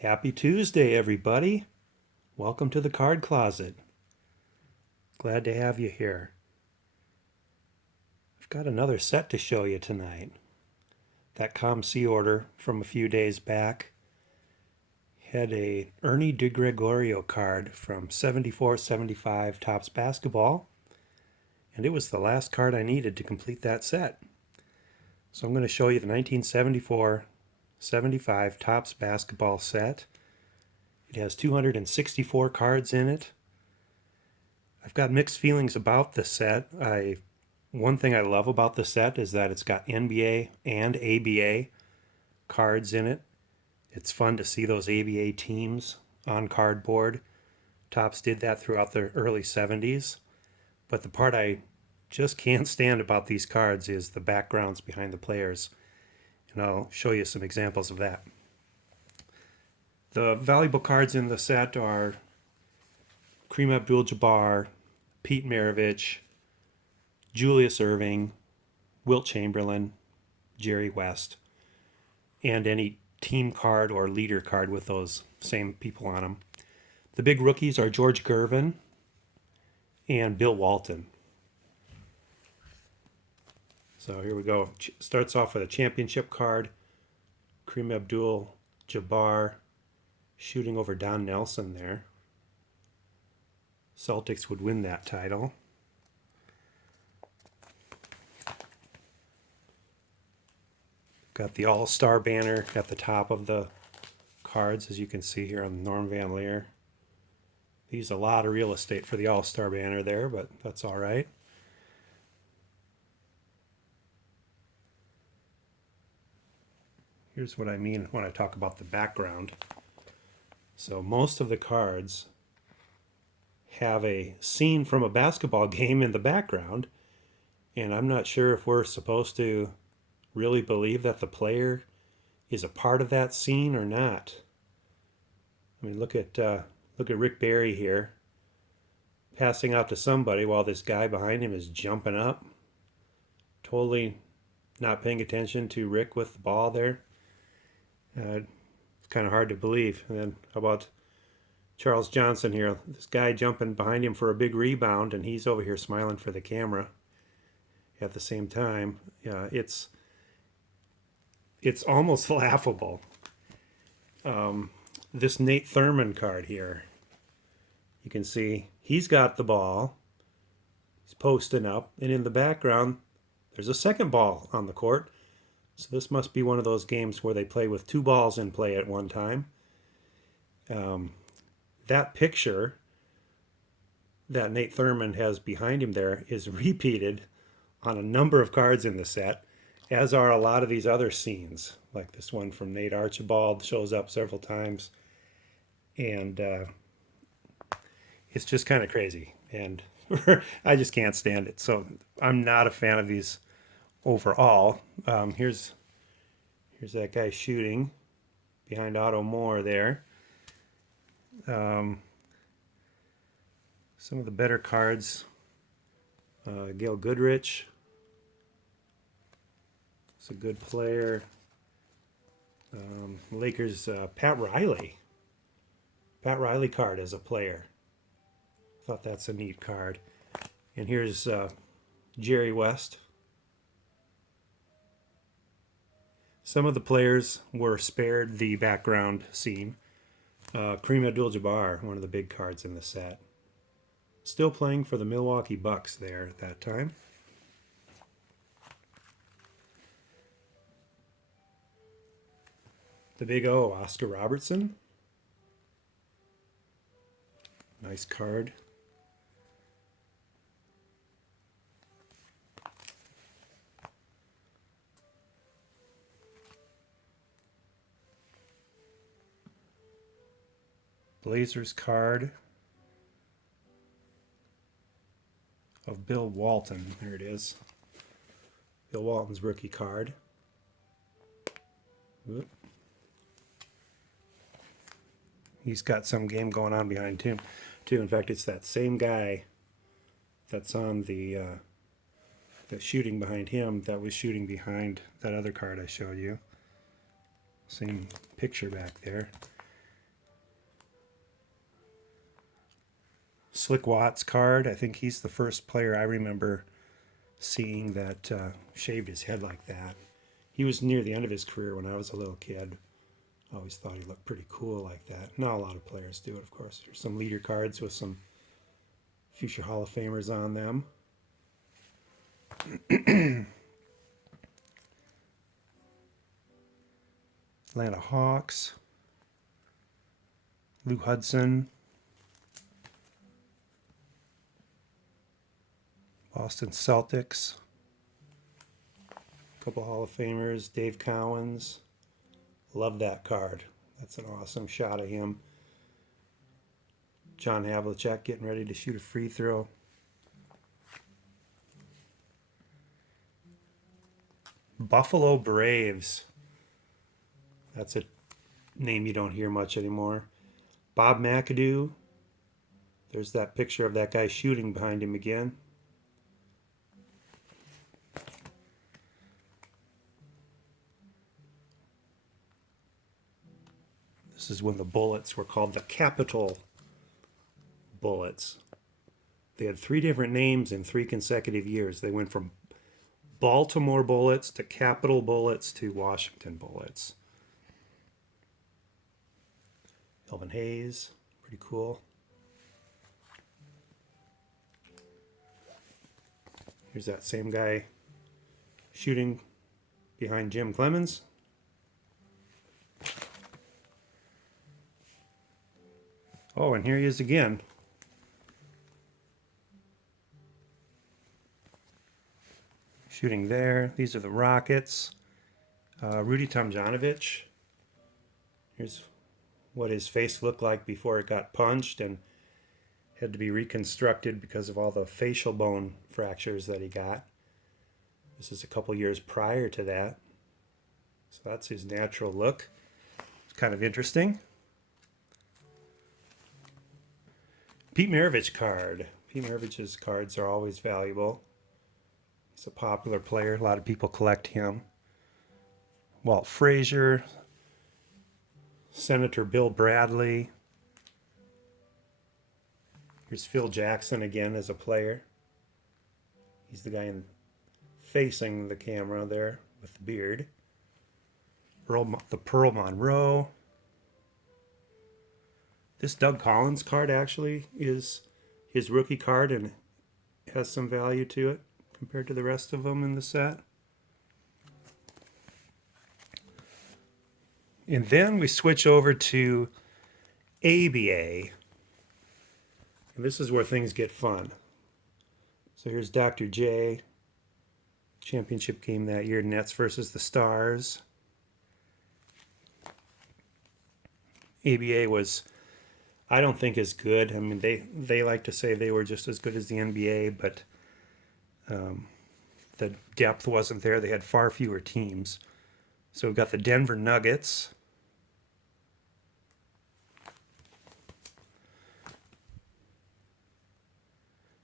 Happy Tuesday, everybody. Welcome to the Card Closet. Glad to have you here. I've got another set to show you tonight. That COMC order from a few days back had a Ernie DeGregorio card from 74-75 Topps Basketball, and it was the last card I needed to complete that set. So I'm going to show you the 1974-75 Topps Basketball set. It has 264 cards in it. I've got mixed feelings about the set. One thing I love about the set is that it's got NBA and ABA cards in it. It's fun to see those ABA teams on cardboard. Topps did that throughout the early 70s. But the part I just can't stand about these cards is the backgrounds behind the players. And I'll show you some examples of that. The valuable cards in the set are Kareem Abdul-Jabbar, Pete Maravich, Julius Erving, Wilt Chamberlain, Jerry West, and any team card or leader card with those same people on them. The big rookies are George Gervin and Bill Walton. So here we go. Starts off with a championship card. Kareem Abdul-Jabbar shooting over Don Nelson there. Celtics would win that title. Got the All-Star banner at the top of the cards, as you can see here on Norm Van Lier. They use a lot of real estate for the All-Star banner there, but that's all right. Here's what I mean when I talk about the background. So most of the cards have a scene from a basketball game in the background, and I'm not sure if we're supposed to really believe that the player is a part of that scene or not. I mean, look at Rick Barry here, passing out to somebody while this guy behind him is jumping up, totally not paying attention to Rick with the ball there. It's kind of hard to believe. And then how about Charles Johnson here? This guy jumping behind him for a big rebound, and he's over here smiling for the camera at the same time. It's almost laughable. This Nate Thurmond card here, you can see he's got the ball. He's posting up, and in the background, there's a second ball on the court. So this must be one of those games where they play with two balls in play at one time. That picture that Nate Thurmond has behind him there is repeated on a number of cards in the set, as are a lot of these other scenes. Like this one from Nate Archibald shows up several times. And it's just kind of crazy. And I just can't stand it. So I'm not a fan of these overall. Here's that guy shooting behind Otto Moore there. Some of the better cards, Gail Goodrich. It's a good player. Lakers, Pat Riley. Pat Riley card as a player. Thought that's a neat card. And here's Jerry West. Some of the players were spared the background scene. Kareem Abdul-Jabbar, one of the big cards in the set. Still playing for the Milwaukee Bucks there at that time. The Big O, Oscar Robertson. Nice card. Blazers card of Bill Walton. There it is. Bill Walton's rookie card. Whoop. He's got some game going on behind him, too. In fact, it's that same guy that's on the shooting behind him that was shooting behind that other card I showed you. Same picture back there. Slick Watts card. I think he's the first player I remember seeing that shaved his head like that. He was near the end of his career when I was a little kid. I always thought he looked pretty cool like that. Not a lot of players do it, of course. There's some leader cards with some future Hall of Famers on them. Atlanta Hawks. Lou Hudson. Boston Celtics. A couple Hall of Famers. Dave Cowens. Love that card. That's an awesome shot of him. John Havlicek getting ready to shoot a free throw. Buffalo Braves. That's a name you don't hear much anymore. Bob McAdoo. There's that picture of that guy shooting behind him again. This is when the Bullets were called the Capitol Bullets. They had 3 different names in 3 consecutive years. They went from Baltimore Bullets to Capitol Bullets to Washington Bullets. Elvin Hayes, pretty cool. Here's that same guy shooting behind Jim Clemens. Oh, and here he is again. Shooting there. These are the Rockets. Rudy Tomjanovich. Here's what his face looked like before it got punched and had to be reconstructed because of all the facial bone fractures that he got. This is a couple years prior to that. So that's his natural look. It's kind of interesting. Pete Maravich card. Pete Maravich's cards are always valuable. He's a popular player. A lot of people collect him. Walt Frazier. Senator Bill Bradley. Here's Phil Jackson again as a player. He's the guy facing the camera there with the beard. The Pearl Monroe. This Doug Collins card actually is his rookie card and has some value to it compared to the rest of them in the set. And then we switch over to ABA. And this is where things get fun. So here's Dr. J. Championship game that year, Nets versus the Stars. ABA was, I don't think, as good. I mean, they like to say they were just as good as the NBA, but the depth wasn't there. They had far fewer teams. So we've got the Denver Nuggets.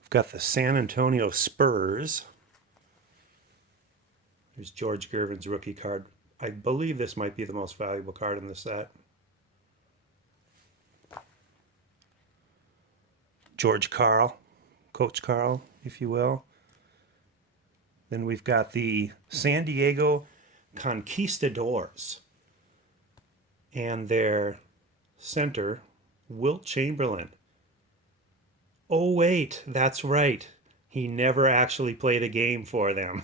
We've got the San Antonio Spurs. There's George Gervin's rookie card. I believe this might be the most valuable card in the set. George Karl, Coach Karl, if you will. Then we've got the San Diego Conquistadors and their center, Wilt Chamberlain. Oh, wait, that's right. He never actually played a game for them.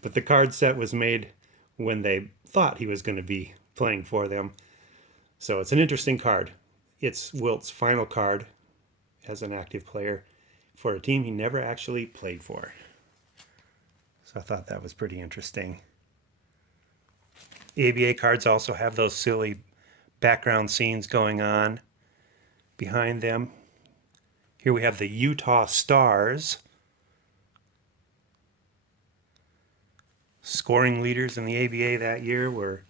But the card set was made when they thought he was going to be playing for them. So it's an interesting card. It's Wilt's final card as an active player for a team he never actually played for. So I thought that was pretty interesting. ABA cards also have those silly background scenes going on behind them. Here we have the Utah Stars. Scoring leaders in the ABA that year were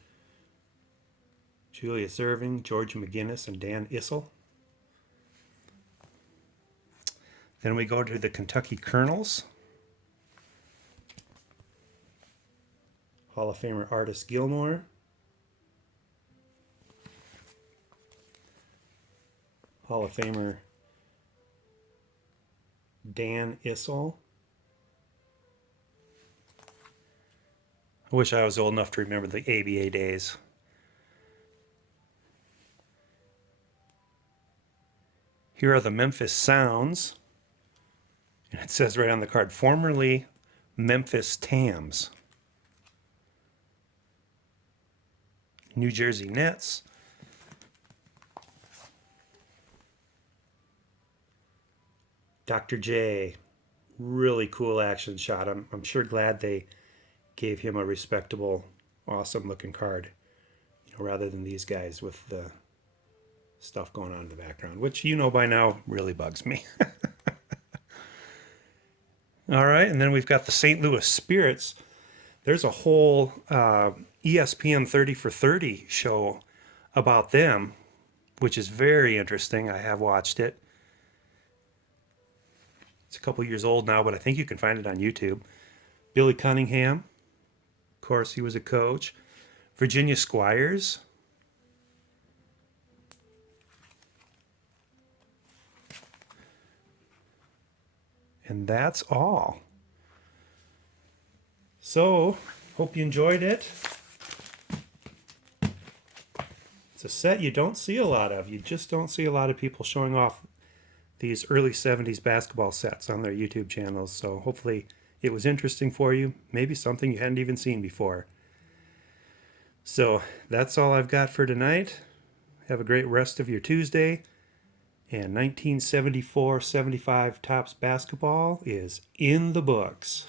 Julius Erving, George McGinnis, and Dan Issel. Then we go to the Kentucky Colonels. Hall of Famer Artis Gilmore. Hall of Famer Dan Issel. I wish I was old enough to remember the ABA days. Here are the Memphis Sounds. And it says right on the card, formerly Memphis Tams. New Jersey Nets. Dr. J. Really cool action shot. I'm sure glad they gave him a respectable, awesome looking card, rather than these guys with the stuff going on in the background, which by now really bugs me. All right, and then we've got the St. Louis Spirits. There's a whole ESPN 30 for 30 show about them, which is very interesting. I have watched it. It's a couple years old now, but I think you can find it on YouTube. Billy Cunningham, of course, he was a coach. Virginia Squires. And that's all. So, hope you enjoyed it. It's a set you don't see a lot of. You just don't see a lot of people showing off these early 70s basketball sets on their YouTube channels. So hopefully it was interesting for you. Maybe something you hadn't even seen before. So that's all I've got for tonight. Have a great rest of your Tuesday. And 1974-75 Topps basketball is in the books.